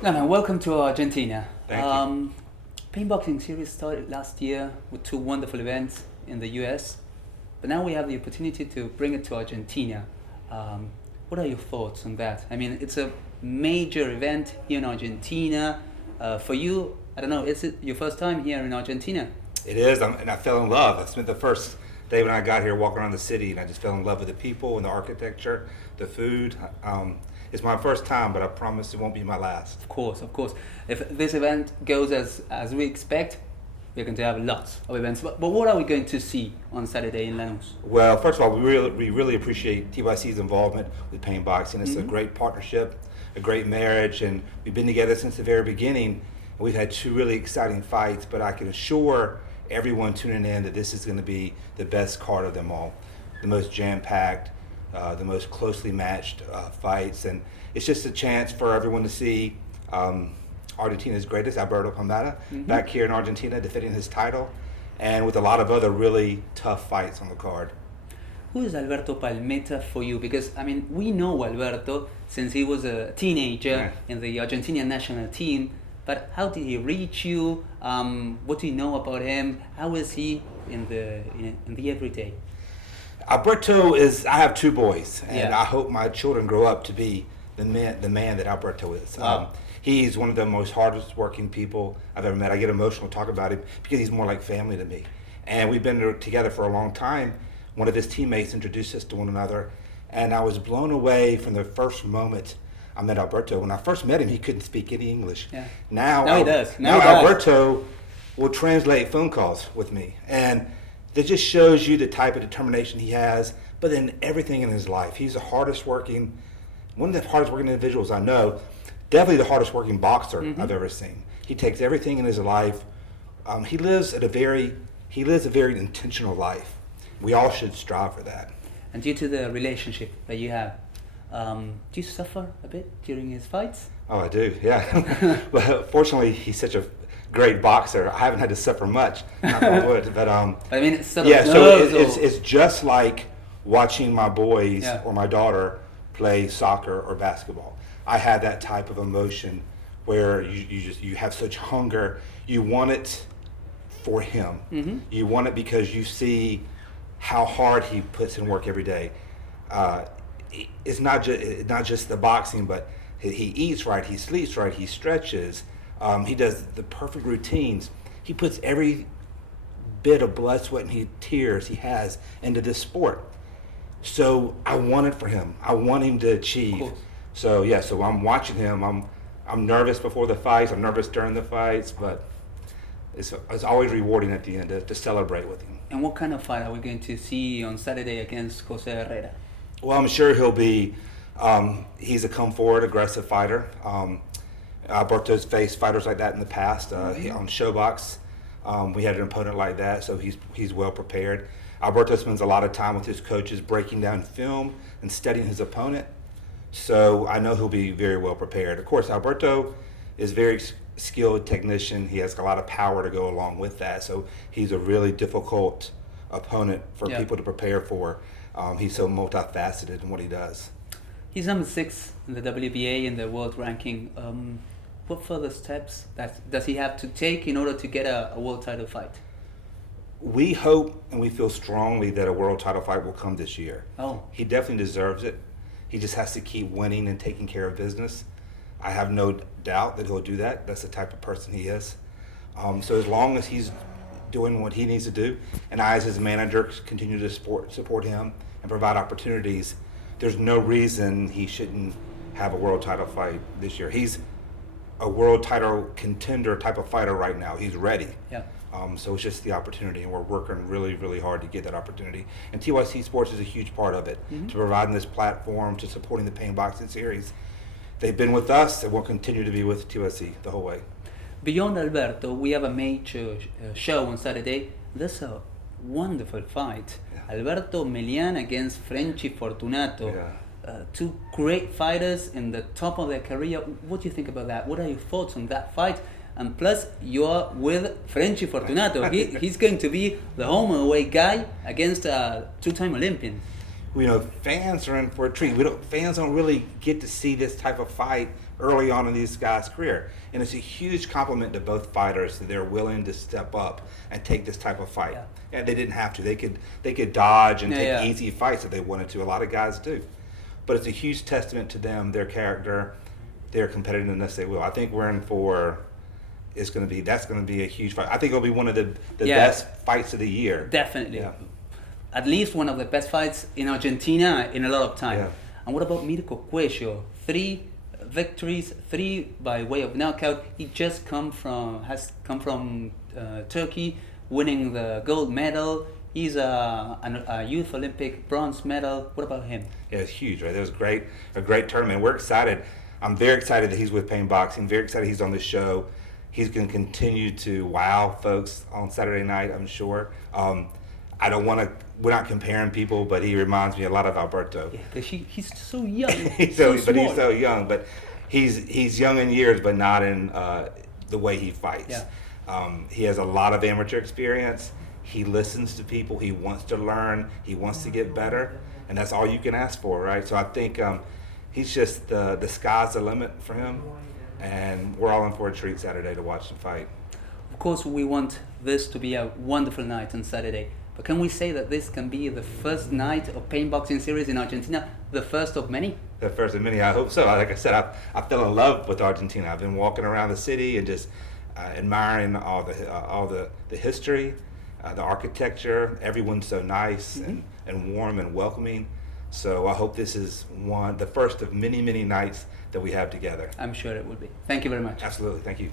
Gardner, welcome to Argentina. Thank you. Pain boxing series started last year with two wonderful events in the US, but now we have the opportunity to bring it to Argentina. What are your thoughts on that? I mean, it's a major event here in Argentina. For you, I don't know, is it your first time here in Argentina? It is, and I fell in love. I spent the first day when I got here walking around the city, and I just fell in love with the people and the architecture, the food. It's my first time, but I promise it won't be my last. Of course, of course. If this event goes as we expect, we're going to have lots of events. But what are we going to see on Saturday in Lanús? Well, first of all, we really appreciate TYC's involvement with Pain Boxing. It's a great partnership, a great marriage, and we've been together since the very beginning. We've had two really exciting fights, but I can assure everyone tuning in that this is going to be the best card of them all, the most jam-packed, the most closely matched fights, and it's just a chance for everyone to see Argentina's greatest, Alberto Palmetta, back here in Argentina defending his title, and with a lot of other really tough fights on the card. Who is Alberto Palmetta for you? Because, I mean, we know Alberto since he was a teenager in the Argentinian national team, but how did he reach you? What do you know about him? How is he in the everyday? Alberto is, I have two boys, and I hope my children grow up to be the man that Alberto is. Wow. He's one of the most hardest working people I've ever met. I get emotional talking about him because he's more like family to me. And we've been together for a long time. One of his teammates introduced us to one another, and I was blown away from the first moment I met Alberto. When I first met him, he couldn't speak any English. Yeah. Now he does. Now Alberto will translate phone calls with me. And that just shows you the type of determination he has, but in everything in his life. He's the hardest working, one of the hardest working individuals I know, definitely the hardest working boxer I've ever seen. He takes everything in his life. He lives a very intentional life. We all should strive for that. And due to the relationship that you have, do you suffer a bit during his fights? Oh, I do, yeah. Well, fortunately, he's such a great boxer. I haven't had to suffer much, knock on wood, but I mean, it's sort of it's just like watching my boys or my daughter play soccer or basketball. I had that type of emotion where you have such hunger. You want it for him. You want it because you see how hard he puts in work every day. It's not just the boxing, but he eats right, he sleeps right, he stretches. He does the perfect routines. He puts every bit of blood, sweat, and tears he has into this sport. So I want it for him. I want him to achieve. So I'm watching him. I'm nervous before the fights. I'm nervous during the fights, but it's always rewarding at the end to celebrate with him. And what kind of fight are we going to see on Saturday against Jose Herrera? Well, I'm sure he'll be. He's a come-forward, aggressive fighter. Alberto's faced fighters like that in the past. On Showbox, we had an opponent like that, so he's well prepared. Alberto spends a lot of time with his coaches breaking down film and studying his opponent, so I know he'll be very well prepared. Of course, Alberto is very skilled technician. He has a lot of power to go along with that, so he's a really difficult opponent for people to prepare for. He's so multifaceted in what he does. He's number 6 in the WBA in the world ranking. What further steps does he have to take in order to get a world title fight? We hope and we feel strongly that a world title fight will come this year. Oh. He definitely deserves it. He just has to keep winning and taking care of business. I have no doubt that he'll do that. That's the type of person he is. So as long as he's doing what he needs to do, and I as his manager continue to support him and provide opportunities, there's no reason he shouldn't have a world title fight this year. He's a world title contender type of fighter right now. He's ready. Yeah. So it's just the opportunity, and we're working really, really hard to get that opportunity. And TYC Sports is a huge part of it, to providing this platform, to supporting the Pain Boxing Series. They've been with us, and will continue to be with TYC the whole way. Beyond Alberto, we have a major show on Saturday. There's a wonderful fight. Alberto Milan against Frenchy Fortunato. Two great fighters in the top of their career. What do you think about that? What are your thoughts on that fight? And plus, you are with Frenchy Fortunato. He's going to be the home and away guy against a two-time Olympian. fans are in for a treat. Fans don't really get to see this type of fight early on in these guys' career, and it's a huge compliment to both fighters that they're willing to step up and take this type of fight. Yeah. And they didn't have to. They could dodge and take Yeah. easy fights if they wanted to. A lot of guys do, but it's a huge testament to them, their character, their competitiveness. They will. I think we're in for. That's going to be a huge fight. I think it'll be one of the best fights of the year. Definitely. Yeah. At least one of the best fights in Argentina in a lot of time. Yeah. And what about Mirko Cuello? 3 victories, 3 by way of knockout. He has come from Turkey, winning the gold medal. He's a youth Olympic bronze medal. What about him? Yeah, it's huge, right? That was a great tournament. We're excited. I'm very excited that he's with Payne Boxing. Very excited he's on the show. He's going to continue to wow folks on Saturday night, I'm sure. We're not comparing people, but he reminds me a lot of Alberto. Yeah, because he's so young. He's so young, but he's young in years, but not in the way he fights. Yeah. He has a lot of amateur experience. He listens to people. He wants to learn. He wants to get better, and that's all you can ask for, right? So I think he's just the sky's the limit for him, and we're all in for a treat Saturday to watch him fight. Of course, we want this to be a wonderful night on Saturday. But can we say that this can be the first night of Payne Boxing Series in Argentina, the first of many? The first of many, I hope so. Like I said, I fell in love with Argentina. I've been walking around the city and just admiring all the history, the architecture. Everyone's so nice and warm and welcoming. So I hope this is the first of many, many nights that we have together. I'm sure it will be. Thank you very much. Absolutely. Thank you.